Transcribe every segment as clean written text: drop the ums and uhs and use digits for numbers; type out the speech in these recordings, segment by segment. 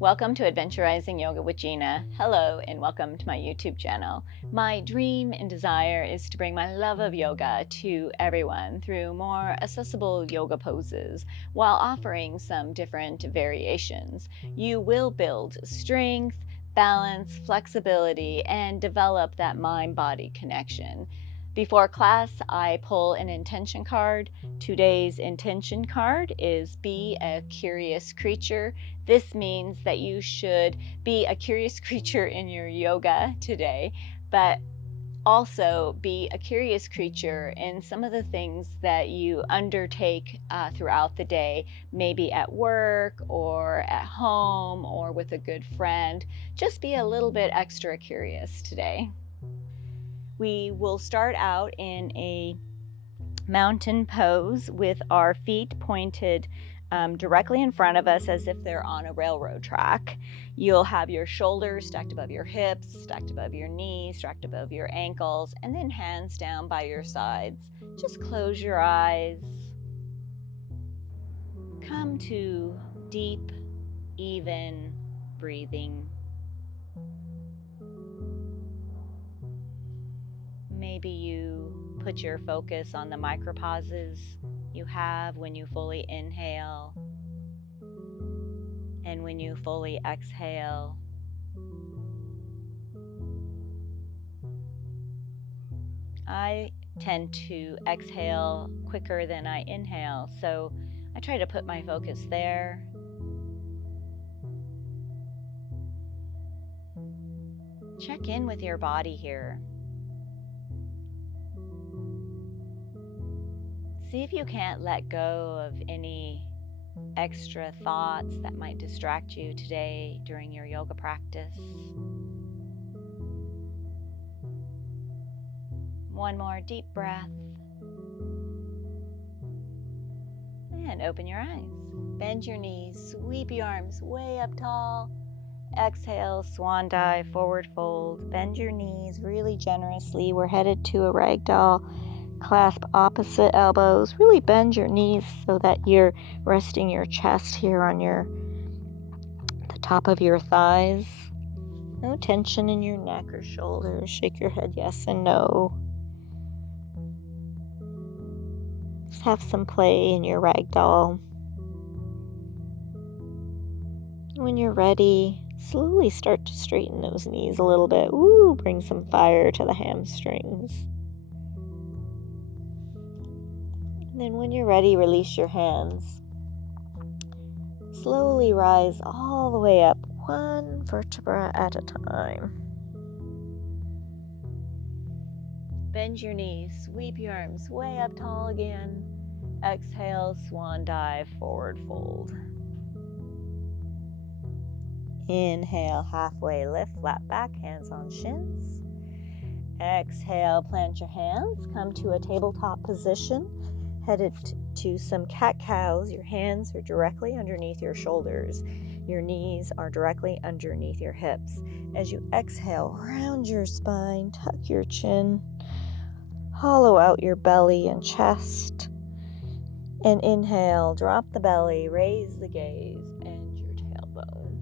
Welcome to Adventurizing Yoga with Gina. Hello and welcome to my YouTube channel. My dream and desire is to bring my love of yoga to everyone through more accessible yoga poses while offering some different variations. You will build strength, balance, flexibility, and develop that mind-body connection. Before class, I pull an intention card. Today's intention card is Be a Curious Creature. This means that you should be a curious creature in your yoga today, but also be a curious creature in some of the things that you undertake throughout the day, maybe at work or at home or with a good friend. Just be a little bit extra curious today. We will start out in a mountain pose with our feet pointed directly in front of us as if they're on a railroad track. You'll have your shoulders stacked above your hips, stacked above your knees, stacked above your ankles, and then hands down by your sides. Just close your eyes. Come to deep, even breathing. Maybe you put your focus on the micropauses you have when you fully inhale and when you fully exhale. I tend to exhale quicker than I inhale, so I try to put my focus there. Check in with your body here. See if you can't let go of any extra thoughts that might distract you today during your yoga practice. One more deep breath. And open your eyes. Bend your knees, sweep your arms way up tall. Exhale, swan dive, forward fold. Bend your knees really generously. We're headed to a ragdoll. Clasp opposite elbows. Really bend your knees so that you're resting your chest here on the top of your thighs. No tension in your neck or shoulders. Shake your head yes and no. Just have some play in your ragdoll. When you're ready, slowly start to straighten those knees a little bit. Ooh, bring some fire to the hamstrings. And then when you're ready, release your hands. Slowly rise all the way up, one vertebra at a time. Bend your knees, sweep your arms way up tall again. Exhale, swan dive, forward fold. Inhale, halfway lift, flat back, hands on shins. Exhale, plant your hands, come to a tabletop position. Headed to some cat-cows. Your hands are directly underneath your shoulders. Your knees are directly underneath your hips. As you exhale, round your spine, tuck your chin, hollow out your belly and chest. And inhale, drop the belly, raise the gaze, and your tailbone.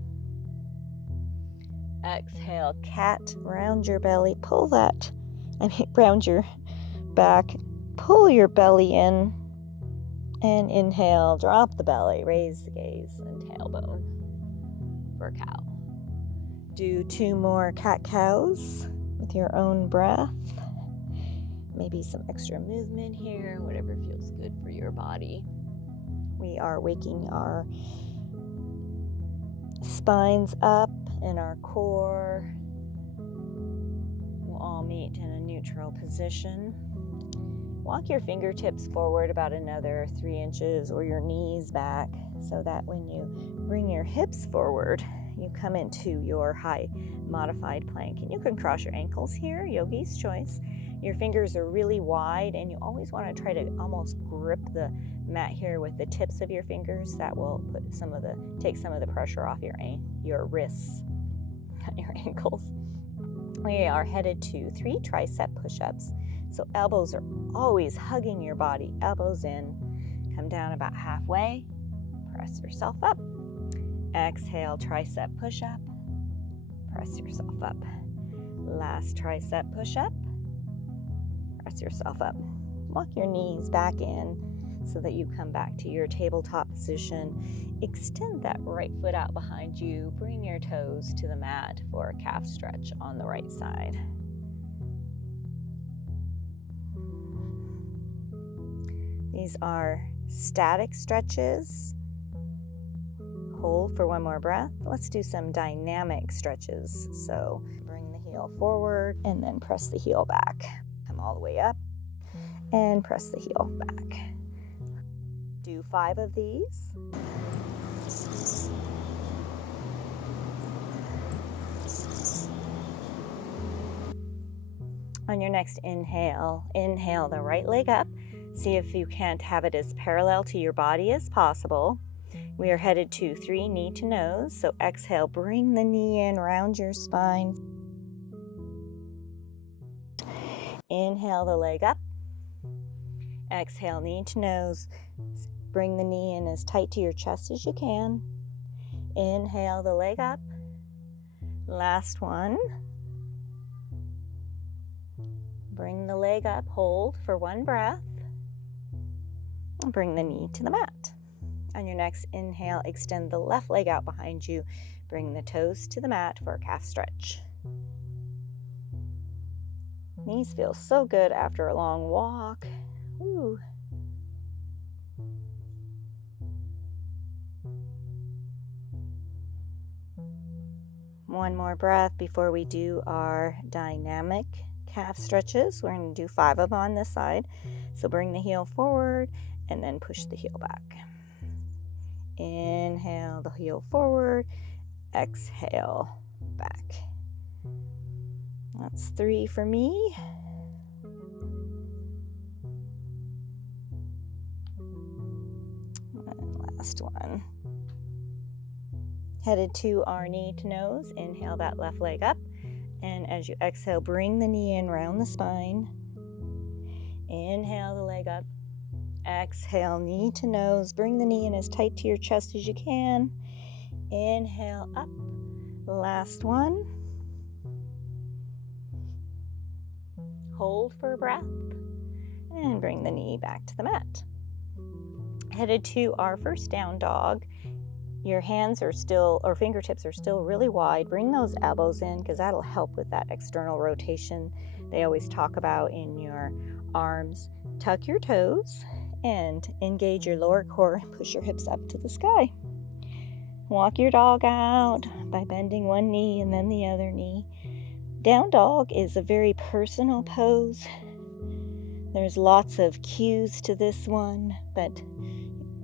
Exhale, cat, round your belly, round your back. Pull your belly in and inhale, drop the belly, raise the gaze and tailbone for cow. Do 2 more cat-cows with your own breath. Maybe some extra movement here, whatever feels good for your body. We are waking our spines up and our core. We'll all meet in a neutral position. Walk your fingertips forward about another 3 inches or your knees back so that when you bring your hips forward, you come into your high modified plank. And you can cross your ankles here, yogi's choice. Your fingers are really wide and you always want to try to almost grip the mat here with the tips of your fingers. That will take some of the pressure off your wrists, not your ankles. We are headed to 3 tricep push-ups. So elbows are always hugging your body. Elbows in. Come down about halfway. Press yourself up. Exhale, tricep push-up. Press yourself up. Last tricep push-up. Press yourself up. Walk your knees back in so that you come back to your tabletop position. Extend that right foot out behind you. Bring your toes to the mat for a calf stretch on the right side. These are static stretches. Hold for one more breath. Let's do some dynamic stretches. So bring the heel forward and then press the heel back. Come all the way up and press the heel back. Do 5 of these. On your next inhale the right leg up. See if you can't have it as parallel to your body as possible. We are headed to 3 knee to nose. So exhale, bring the knee in, round your spine. Inhale the leg up. Exhale, knee to nose. Bring the knee in as tight to your chest as you can. Inhale the leg up. Last one. Bring the leg up, hold for 1 breath. And bring the knee to the mat. On your next inhale, extend the left leg out behind you. Bring the toes to the mat for a calf stretch. Knees feel so good after a long walk. Ooh. One more breath before we do our dynamic calf stretches. We're going to do 5 of them on this side. So bring the heel forward and then push the heel back. Inhale the heel forward. Exhale back. That's 3 for me. And last one. Headed to our knee to nose. Inhale that left leg up. And as you exhale, bring the knee in, round the spine. Inhale the leg up. Exhale, knee to nose. Bring the knee in as tight to your chest as you can. Inhale up. Last one. Hold for a breath. And bring the knee back to the mat. Headed to our first down dog. Your hands are still, or fingertips are still really wide. Bring those elbows in because that'll help with that external rotation they always talk about in your arms. Tuck your toes and engage your lower core and push your hips up to the sky. Walk your dog out by bending one knee and then the other knee. Down dog is a very personal pose. There's lots of cues to this one, but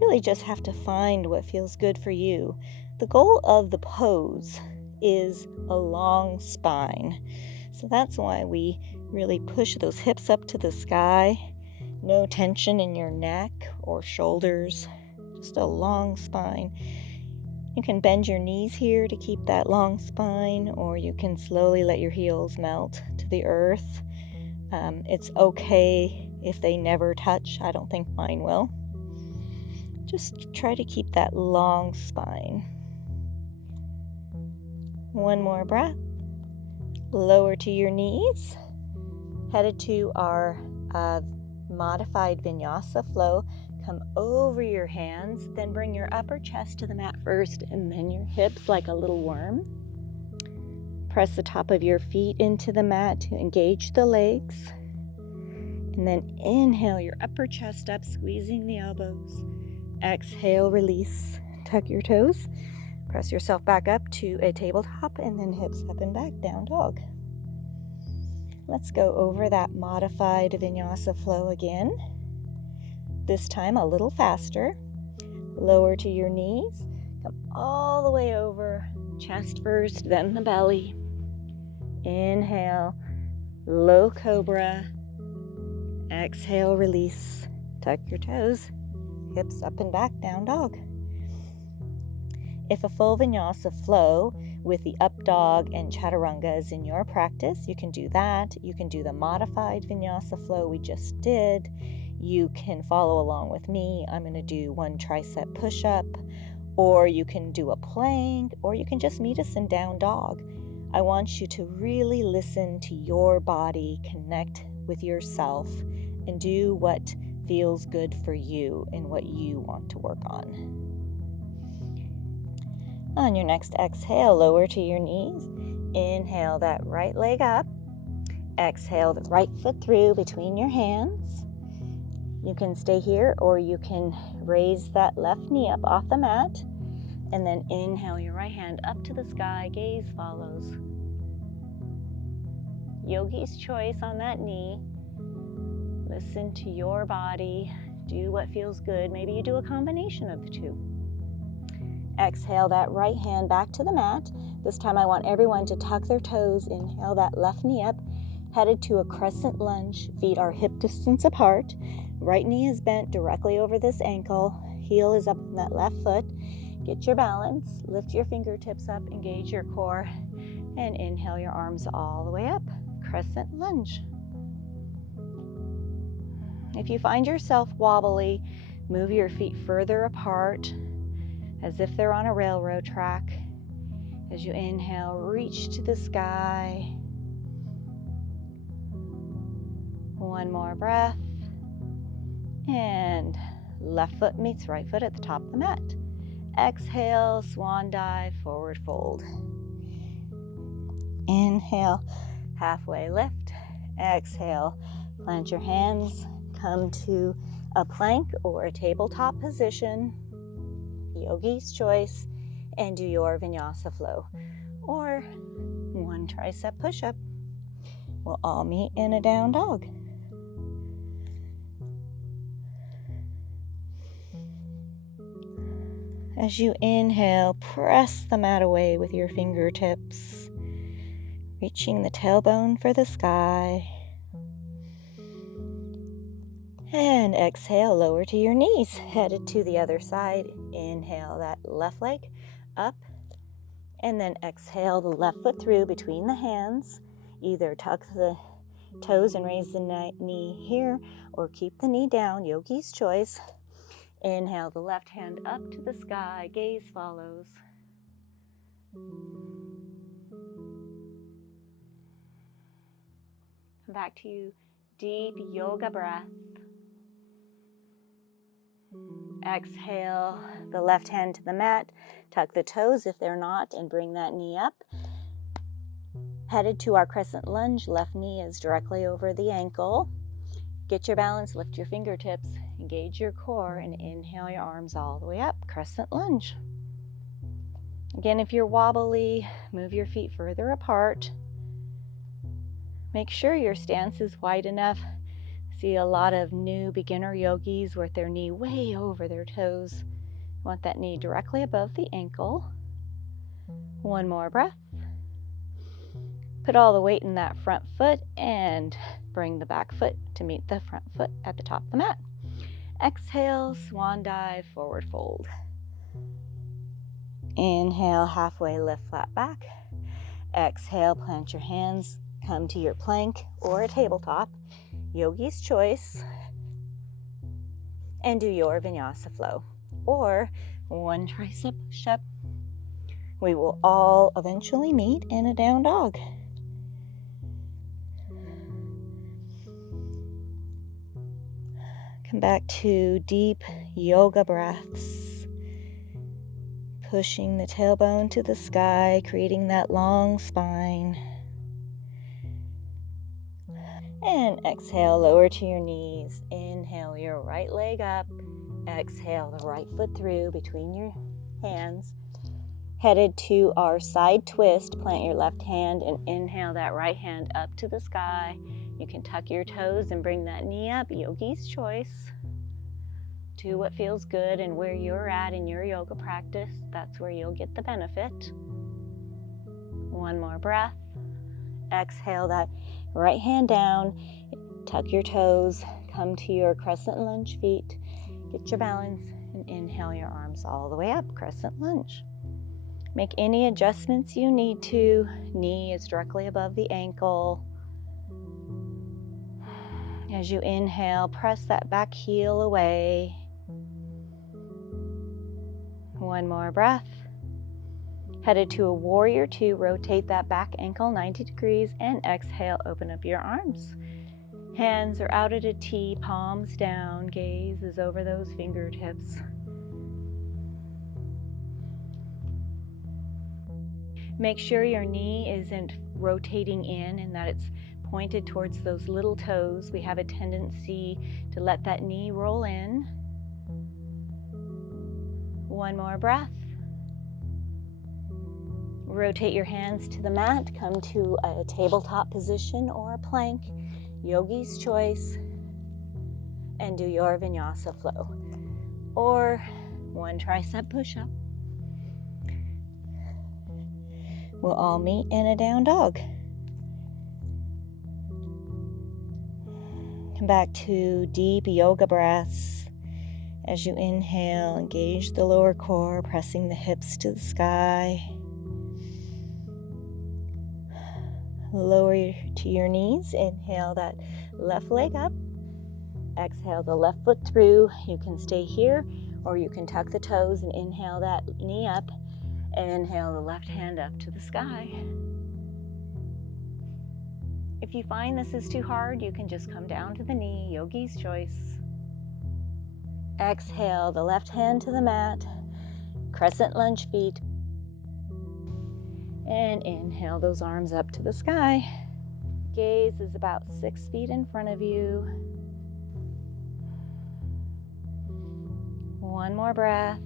really just have to find what feels good for you. The goal of the pose is a long spine. So that's why we really push those hips up to the sky. No tension in your neck or shoulders. Just a long spine. You can bend your knees here to keep that long spine, or you can slowly let your heels melt to the earth. It's okay if they never touch. I don't think mine will. Just try to keep that long spine. One more breath. Lower to your knees. Headed to our modified Vinyasa flow. Come over your hands, then bring your upper chest to the mat first, and then your hips like a little worm. Press the top of your feet into the mat to engage the legs. And then inhale your upper chest up, squeezing the elbows. Exhale, release. Tuck your toes. Press yourself back up to a tabletop, and then hips up and back, down dog. Let's go over that modified Vinyasa flow again. This time a little faster. Lower to your knees. Come all the way over. Chest first, then the belly. Inhale. Low cobra. Exhale, release. Tuck your toes. Hips up and back, down dog. If a full Vinyasa flow with the up dog and chaturanga is in your practice, you can do that. You can do the modified Vinyasa flow we just did. You can follow along with me. I'm going to do 1 tricep push-up, or you can do a plank, or you can just meet us in down dog. I want you to really listen to your body, connect with yourself, and do what feels good for you and what you want to work on. On your next exhale, lower to your knees. Inhale that right leg up. Exhale the right foot through between your hands. You can stay here, or you can raise that left knee up off the mat. And then inhale your right hand up to the sky, gaze follows. Yogi's choice on that knee. Listen to your body. Do what feels good. Maybe you do a combination of the two. Exhale that right hand back to the mat. This time I want everyone to tuck their toes. Inhale that left knee up, headed to a crescent lunge. Feet are hip distance apart. Right knee is bent directly over this ankle. Heel is up on that left foot. Get your balance. Lift your fingertips up. Engage your core. And inhale your arms all the way up. Crescent lunge. If you find yourself wobbly, move your feet further apart as if they're on a railroad track. As you inhale, reach to the sky. One more breath. And left foot meets right foot at the top of the mat. Exhale, swan dive, forward fold. Inhale, halfway lift. Exhale, plant your hands, come to a plank or a tabletop position, yogi's choice, and do your vinyasa flow, or one tricep push-up. We'll all meet in a down dog. As you inhale, press the mat away with your fingertips, reaching the tailbone for the sky. And exhale, lower to your knees, headed to the other side. Inhale that left leg up, and then exhale the left foot through between the hands. Either tuck the toes and raise the knee here, or keep the knee down, yogi's choice. Inhale the left hand up to the sky, gaze follows. Come back to deep yoga breath. Exhale the left hand to the mat, tuck the toes if they're not, and bring that knee up. Headed to our crescent lunge, left knee is directly over the ankle. Get your balance, lift your fingertips, engage your core, and inhale your arms all the way up, crescent lunge. Again, if you're wobbly, move your feet further apart. Make sure your stance is wide enough. See a lot of new beginner yogis with their knee way over their toes. You want that knee directly above the ankle. One more breath. Put all the weight in that front foot and bring the back foot to meet the front foot at the top of the mat. Exhale, swan dive, forward fold. Inhale, halfway lift, flat back. Exhale, plant your hands, come to your plank or a tabletop, yogi's choice, and do your vinyasa flow, or one tricep push-up. We will all eventually meet in a down dog. Come back to deep yoga breaths, pushing the tailbone to the sky, creating that long spine. And exhale, lower to your knees. Inhale your right leg up. Exhale the right foot through between your hands. Headed to our side twist, plant your left hand and inhale that right hand up to the sky. You can tuck your toes and bring that knee up, yogi's choice. Do what feels good, and where you're at in your yoga practice, that's where you'll get the benefit. One more breath. Exhale that right hand down, tuck your toes, come to your crescent lunge feet, get your balance, and inhale your arms all the way up, crescent lunge. Make any adjustments you need to. Knee is directly above the ankle. As you inhale, press that back heel away. One more breath. Headed to a warrior two, rotate that back ankle 90 degrees and exhale, open up your arms. Hands are out at a T, palms down, gaze is over those fingertips. Make sure your knee isn't rotating in and that it's pointed towards those little toes. We have a tendency to let that knee roll in. One more breath. Rotate your hands to the mat, come to a tabletop position or a plank, yogi's choice, and do your Vinyasa flow. Or one tricep push-up. We'll all meet in a down dog. Come back to deep yoga breaths. As you inhale, engage the lower core, pressing the hips to the sky. Lower to your knees. Inhale that left leg up. Exhale the left foot through. You can stay here or you can tuck the toes and inhale that knee up. Inhale the left hand up to the sky. If you find this is too hard, you can just come down to the knee, yogi's choice. Exhale the left hand to the mat, crescent lunge feet. And inhale those arms up to the sky. Gaze is about 6 feet in front of you. One more breath.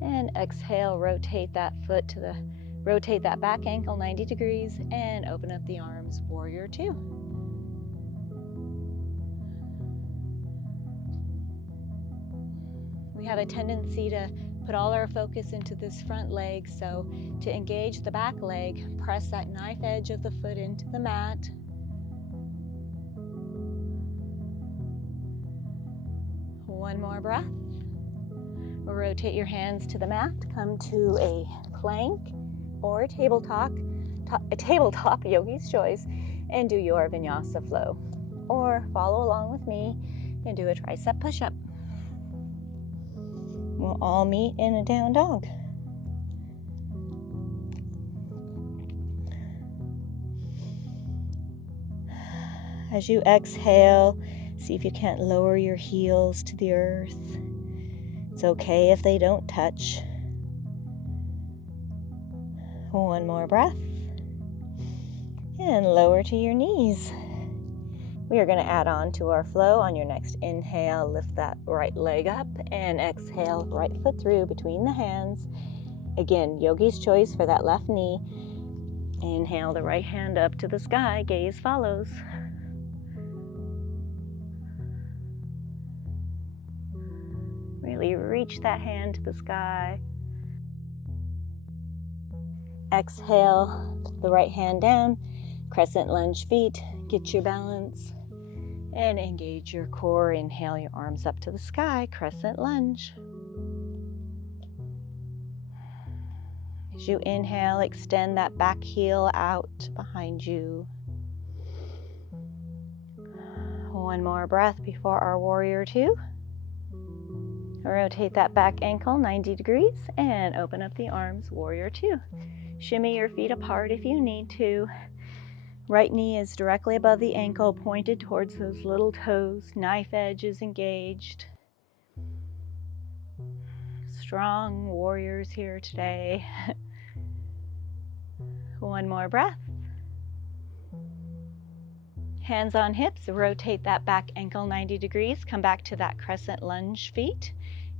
And exhale, rotate that back ankle 90 degrees and open up the arms, warrior two. We have a tendency to put all our focus into this front leg, so to engage the back leg, press that knife edge of the foot into the mat. One more breath. Rotate your hands to the mat, come to a plank or a tabletop, yogi's choice, and do your Vinyasa flow. Or follow along with me and do a tricep push-up. We'll all meet in a down dog. As you exhale, see if you can't lower your heels to the earth. It's okay if they don't touch. One more breath. And lower to your knees. We are going to add on to our flow. On your next inhale, lift that right leg up and exhale, right foot through between the hands. Again, yogi's choice for that left knee. Inhale the right hand up to the sky, gaze follows. Really reach that hand to the sky. Exhale the right hand down, crescent lunge feet, get your balance, and engage your core. Inhale your arms up to the sky, crescent lunge. As you inhale, extend that back heel out behind you. One more breath before our warrior two. Rotate that back ankle 90 degrees and open up the arms, warrior two. Shimmy your feet apart if you need to. Right knee is directly above the ankle, pointed towards those little toes. Knife edge is engaged. Strong warriors here today. One more breath. Hands on hips, rotate that back ankle 90 degrees. Come back to that crescent lunge feet.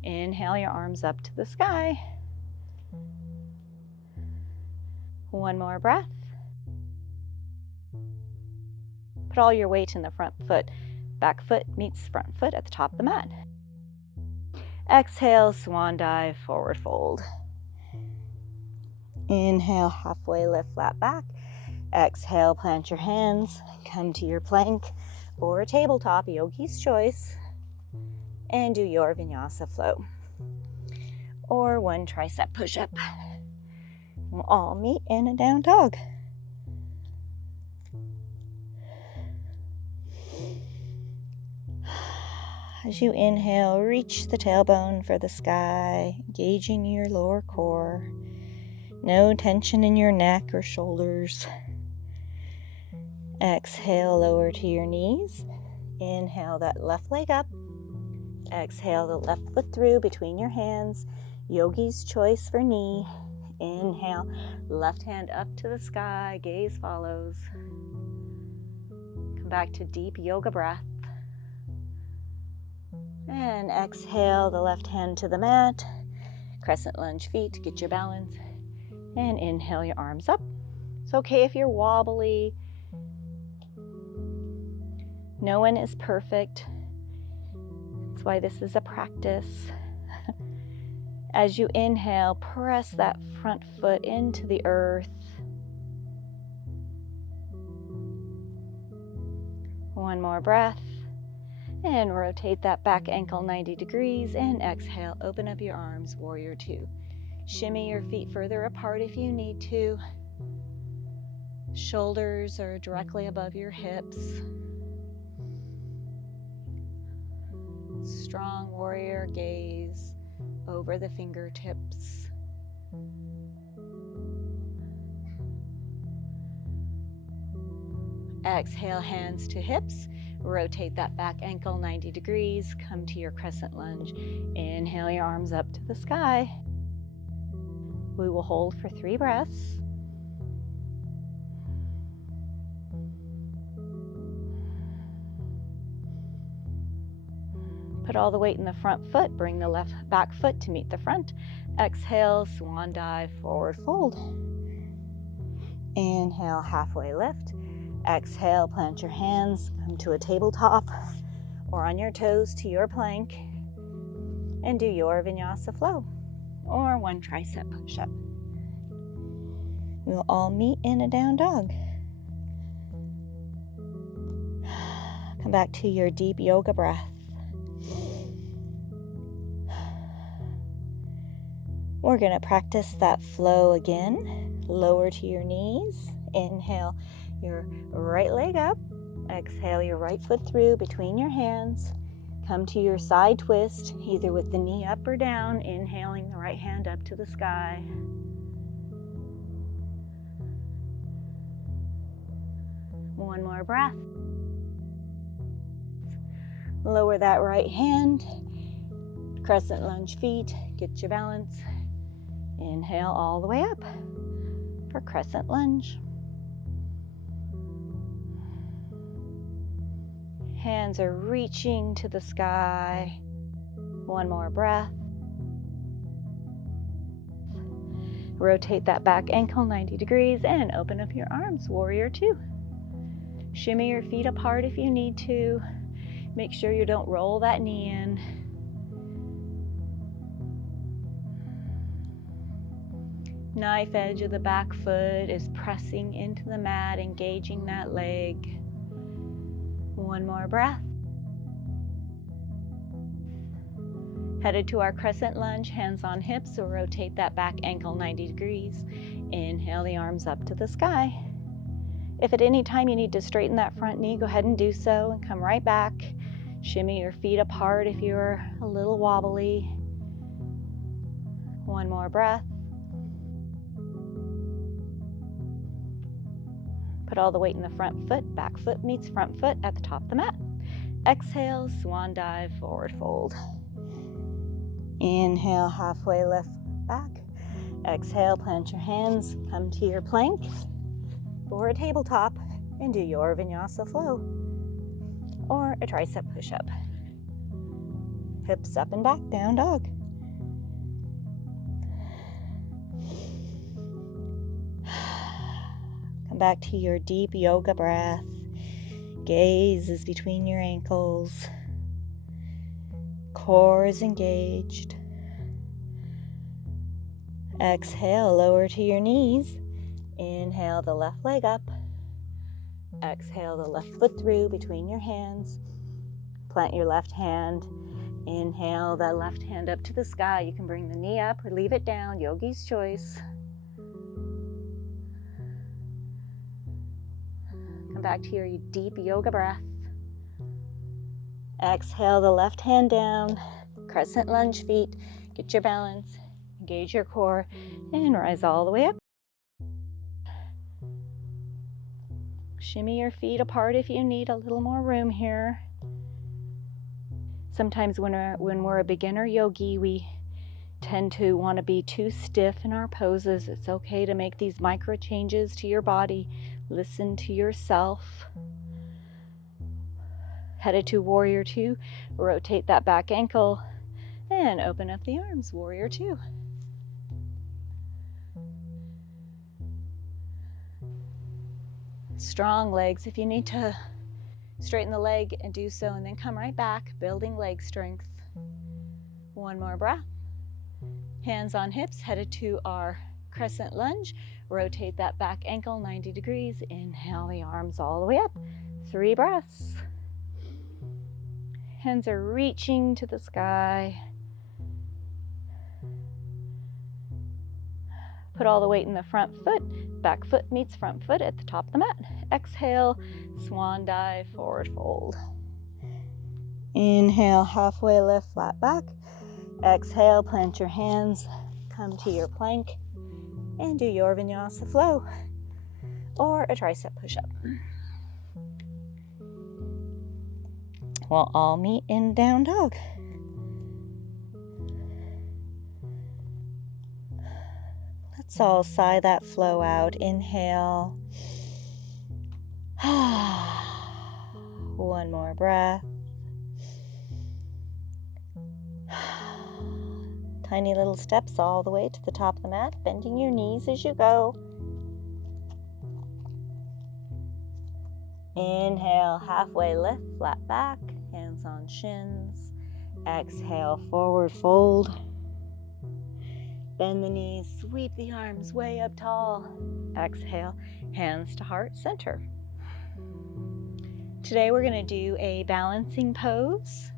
Inhale your arms up to the sky. One more breath. Put all your weight in the front foot. Back foot meets front foot at the top of the mat. Exhale, swan dive, forward fold. Inhale, halfway lift, flat back. Exhale, plant your hands, come to your plank or a tabletop, yogi's choice, and do your Vinyasa flow. Or one tricep push-up. We'll all meet in a down dog. As you inhale, reach the tailbone for the sky, engaging your lower core. No tension in your neck or shoulders. Exhale, lower to your knees. Inhale that left leg up. Exhale the left foot through between your hands. Yogi's choice for knee. Inhale, left hand up to the sky, gaze follows. Come back to deep yoga breath. And exhale the left hand to the mat. Crescent lunge feet, get your balance. And inhale your arms up. It's okay if you're wobbly. No one is perfect. That's why this is a practice. As you inhale, press that front foot into the earth. One more breath. And rotate that back ankle 90 degrees. And exhale, open up your arms, warrior two. Shimmy your feet further apart if you need to. Shoulders are directly above your hips. Strong warrior gaze over the fingertips. Exhale, hands to hips. Rotate that back ankle 90 degrees. Come to your crescent lunge. Inhale your arms up to the sky. We will hold for 3 breaths. Put all the weight in the front foot. Bring the left back foot to meet the front. Exhale, swan dive, forward fold. Inhale, halfway lift. Exhale, plant your hands, come to a tabletop or on your toes to your plank and do your Vinyasa flow or 1 tricep push-up. We'll all meet in a down dog. Come back to your deep yoga breath. We're going to practice that flow again. Lower to your knees. Inhale your right leg up. Exhale your right foot through between your hands. Come to your side twist, either with the knee up or down. Inhaling the right hand up to the sky. One more breath. Lower that right hand. Crescent lunge feet. Get your balance. Inhale all the way up for crescent lunge. Hands are reaching to the sky. One more breath. Rotate that back ankle 90 degrees and open up your arms, warrior two. Shimmy your feet apart if you need to. Make sure you don't roll that knee in. Knife edge of the back foot is pressing into the mat, engaging that leg. One more breath. Headed to our crescent lunge, hands on hips, so rotate that back ankle 90 degrees. Inhale the arms up to the sky. If at any time you need to straighten that front knee, go ahead and do so and come right back. Shimmy your feet apart if you're a little wobbly. One more breath. Put all the weight in the front foot. Back foot meets front foot at the top of the mat. Exhale, swan dive, forward fold. Inhale, halfway lift back. Exhale, plant your hands, come to your plank or a tabletop and do your Vinyasa flow or a tricep push-up. Hips up and back, down dog. Come back to your deep yoga breath. Gaze is between your ankles. Core is engaged. Exhale, lower to your knees. Inhale the left leg up. Exhale the left foot through between your hands. Plant your left hand. Inhale that left hand up to the sky. You can bring the knee up or leave it down, yogi's choice. Come back to your deep yoga breath. Exhale the left hand down, crescent lunge feet, get your balance, engage your core, and rise all the way up. Shimmy your feet apart if you need a little more room here. Sometimes when we're a beginner yogi, we tend to want to be too stiff in our poses. It's okay to make these micro changes to your body. Listen to yourself. Headed to warrior two, rotate that back ankle and open up the arms, warrior two. Strong legs. If you need to straighten the leg and do so, and then come right back, building leg strength. One more breath. Hands on hips, headed to our crescent lunge. Rotate that back ankle 90 degrees. Inhale the arms all the way up. 3 breaths. Hands are reaching to the sky. Put all the weight in the front foot. Back foot meets front foot at the top of the mat. Exhale, swan dive, forward fold. Inhale, halfway lift, flat back. Exhale, plant your hands, come to your plank, and do your Vinyasa flow, or a tricep push-up. We'll all meet in down dog. Let's all sigh that flow out. Inhale. One more breath. Tiny little steps all the way to the top of the mat, bending your knees as you go. Inhale, halfway lift, flat back, hands on shins. Exhale, forward fold. Bend the knees, sweep the arms way up tall. Exhale, hands to heart center. Today we're going to do a balancing pose.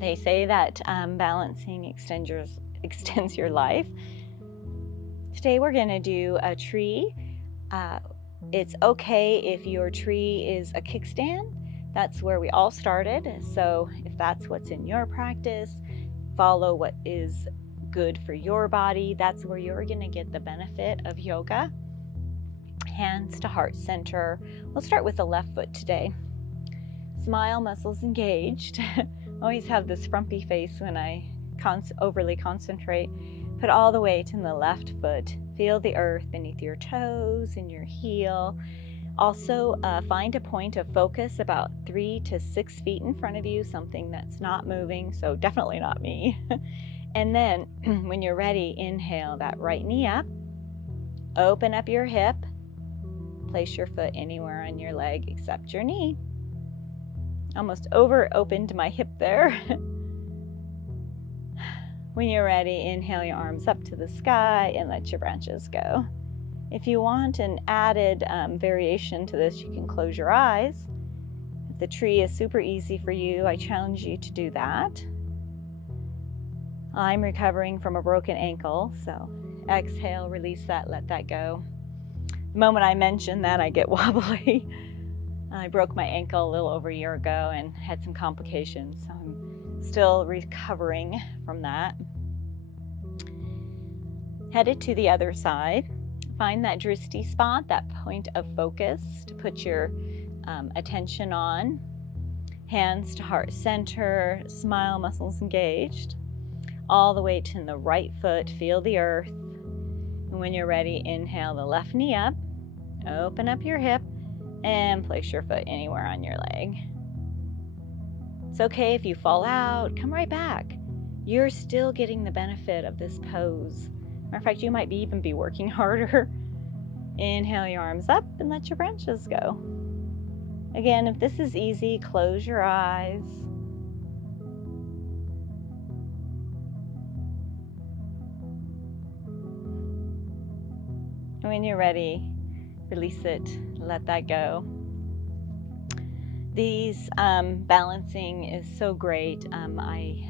They say that balancing extends your life. Today we're going to do a tree. It's okay if your tree is a kickstand. That's where we all started. So if that's what's in your practice, follow what is good for your body. That's where you're going to get the benefit of yoga. Hands to heart center. We'll start with the left foot today. Smile, muscles engaged. Always have this frumpy face when I overly concentrate. Put all the weight in the left foot. Feel the earth beneath your toes and your heel. Also, find a point of focus about 3 to 6 feet in front of you, something that's not moving, so definitely not me. And then, when you're ready, inhale that right knee up. Open up your hip. Place your foot anywhere on your leg except your knee. Almost over-opened my hip there. When you're ready, inhale your arms up to the sky and let your branches go. If you want an added variation to this, you can close your eyes. If the tree is super easy for you, I challenge you to do that. I'm recovering from a broken ankle, so exhale, release that, let that go. The moment I mention that, I get wobbly. I broke my ankle a little over a year ago and had some complications, so I'm still recovering from that. Headed to the other side. Find that drishti spot, that point of focus to put your attention on. Hands to heart center, smile, muscles engaged. All the way to the right foot, feel the earth. And when you're ready, inhale the left knee up, open up your hip, and place your foot anywhere on your leg. It's okay if you fall out, come right back. You're still getting the benefit of this pose. Matter of fact, you might even be working harder. Inhale your arms up and let your branches go. Again, if this is easy, close your eyes. And when you're ready, release it, let that go. These balancing is so great. I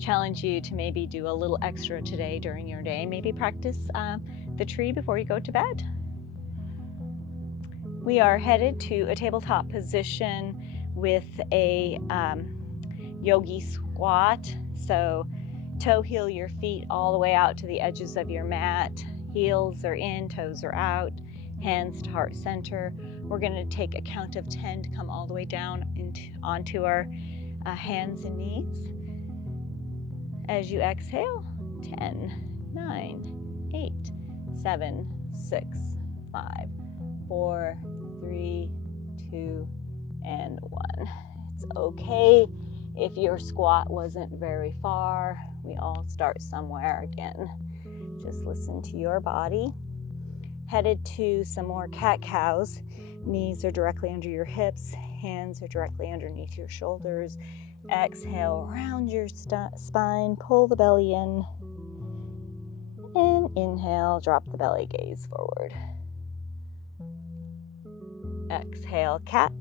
challenge you to maybe do a little extra today during your day. Maybe practice the tree before you go to bed. We are headed to a tabletop position with a yogi squat. So toe heel your feet all the way out to the edges of your mat. Heels are in, toes are out, hands to heart center. We're going to take a count of 10 to come all the way down onto our hands and knees. As you exhale, 10, 9, 8, 7, 6, 5, 4, 3, 2, and 1. It's okay if your squat wasn't very far. We all start somewhere again. Just listen to your body. Headed to some more cat-cows. Knees are directly under your hips. Hands are directly underneath your shoulders. Exhale, round your spine. Pull the belly in. And inhale, drop the belly, gaze forward. Exhale, cat.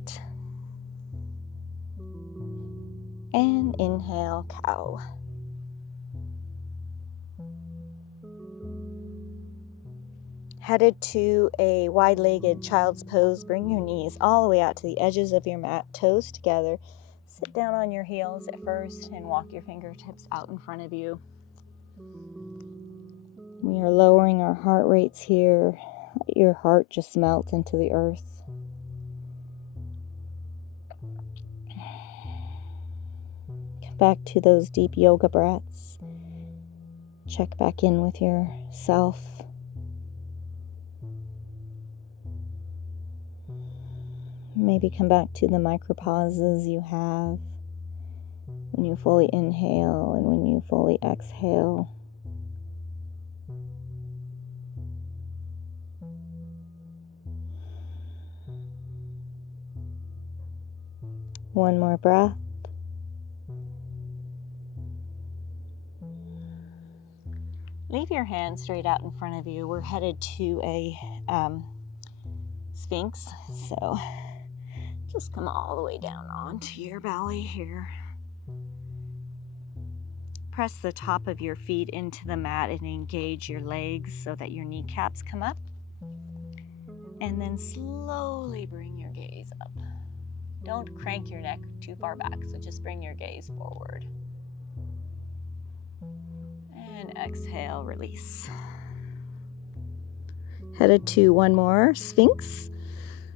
And inhale, cow. Headed to a wide-legged child's pose. Bring your knees all the way out to the edges of your mat, toes together. Sit down on your heels at first and walk your fingertips out in front of you. We are lowering our heart rates here. Let your heart just melt into the earth. Come back to those deep yoga breaths. Check back in with yourself. Maybe come back to the micro pauses you have when you fully inhale and when you fully exhale. One more breath. Leave your hands straight out in front of you. We're headed to a Sphinx, so just come all the way down onto your belly here. Press the top of your feet into the mat and engage your legs so that your kneecaps come up. And then slowly bring your gaze up. Don't crank your neck too far back, so just bring your gaze forward. And exhale, release. Headed to one more Sphinx.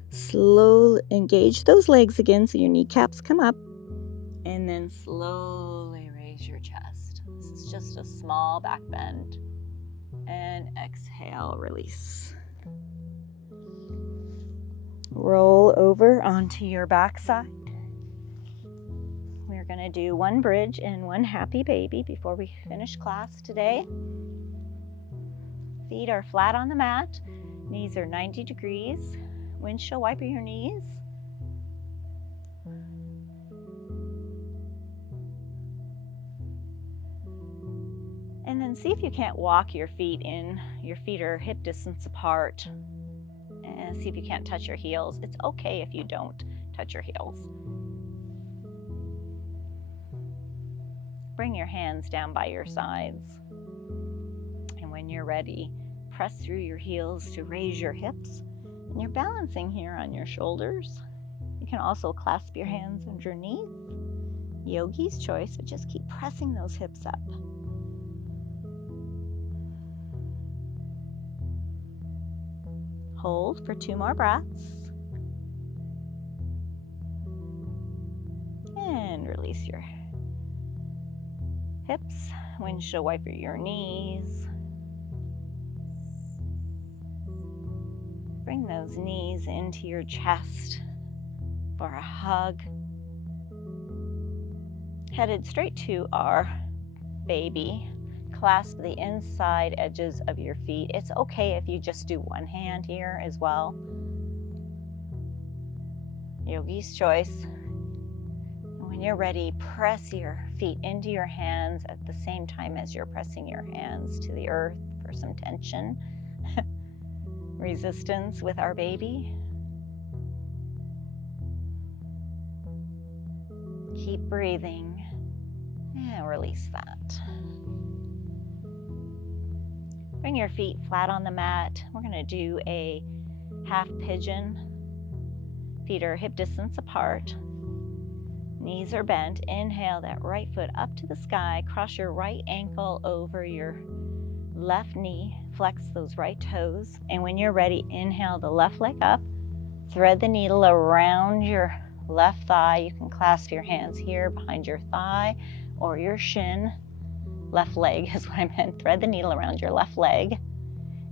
Slowly engage those legs again so your kneecaps come up. And then slowly raise your chest. This is just a small back bend. And exhale, release. Roll over onto your backside. We're going to do one bridge and one happy baby before we finish class today. Feet are flat on the mat. Knees are 90 degrees. Windshield wiper your knees. And then see if you can't walk your feet in. Your feet are hip distance apart. And see if you can't touch your heels. It's okay if you don't touch your heels. Bring your hands down by your sides. And when you're ready, press through your heels to raise your hips. And you're balancing here on your shoulders. You can also clasp your hands underneath. Yogi's choice, but just keep pressing those hips up. Hold for 2 more breaths. And release your hips. Windshield wiper your knees. Bring those knees into your chest for a hug. Headed straight to our baby. Clasp the inside edges of your feet. It's okay if you just do one hand here as well. Yogi's choice. And when you're ready, press your feet into your hands at the same time as you're pressing your hands to the earth for some tension. Resistance with our baby. Keep breathing and release that. Bring your feet flat on the mat. We're going to do a half pigeon. Feet are hip distance apart. Knees are bent. Inhale that right foot up to the sky. Cross your right ankle over your left knee. Flex those right toes. And when you're ready, inhale the left leg up. Thread the needle around your left thigh. You can clasp your hands here behind your thigh or your shin. Left leg is what I meant. Thread the needle around your left leg.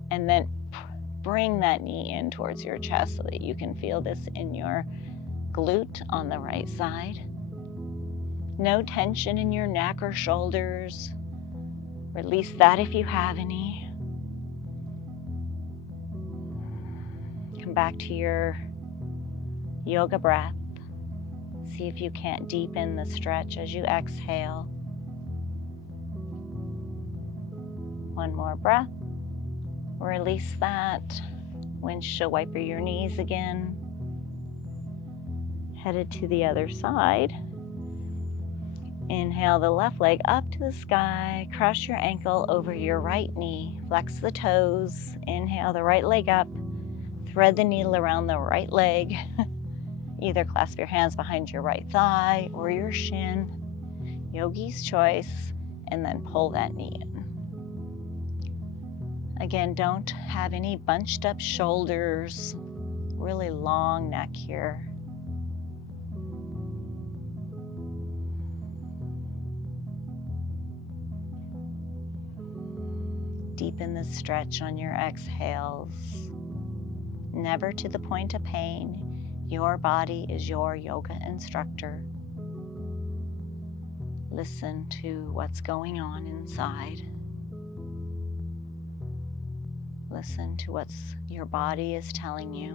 And then bring that knee in towards your chest so that you can feel this in your glute on the right side. No tension in your neck or shoulders. Release that if you have any. Come back to your yoga breath. See if you can't deepen the stretch as you exhale. One more breath. Release that. Windshield wiper your knees again. Headed to the other side. Inhale the left leg up to the sky. Cross your ankle over your right knee. Flex the toes. Inhale the right leg up. Thread the needle around the right leg. Either clasp your hands behind your right thigh or your shin. Yogi's choice. And then pull that knee in. Again, don't have any bunched up shoulders. Really long neck here. Deepen the stretch on your exhales. Never to the point of pain. Your body is your yoga instructor. Listen to what's going on inside. Listen to what your body is telling you.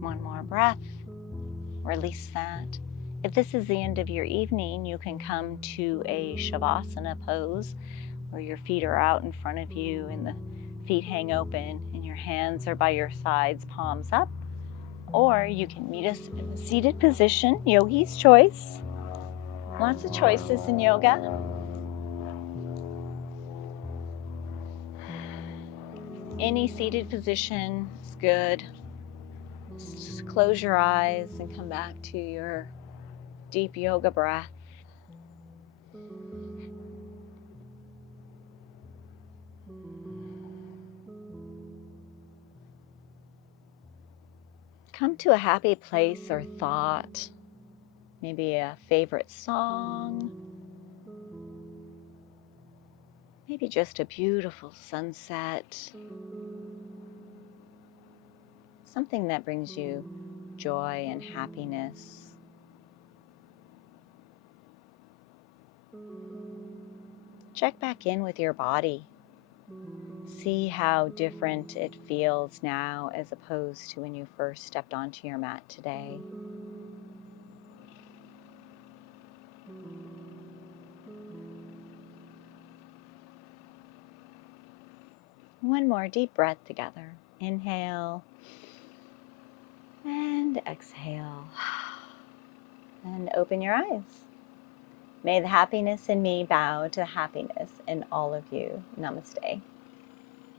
One more breath. Release that. If this is the end of your evening, you can come to a Savasana pose where your feet are out in front of you and the feet hang open and your hands are by your sides, palms up. Or you can meet us in a seated position, yogi's choice. Lots of choices in yoga. Any seated position is good. Just close your eyes and come back to your deep yoga breath. Come to a happy place or thought, maybe a favorite song, maybe just a beautiful sunset, something that brings you joy and happiness. Check back in with your body. See how different it feels now as opposed to when you first stepped onto your mat today. One more deep breath together. Inhale and exhale. And open your eyes. May the happiness in me bow to happiness in all of you. Namaste.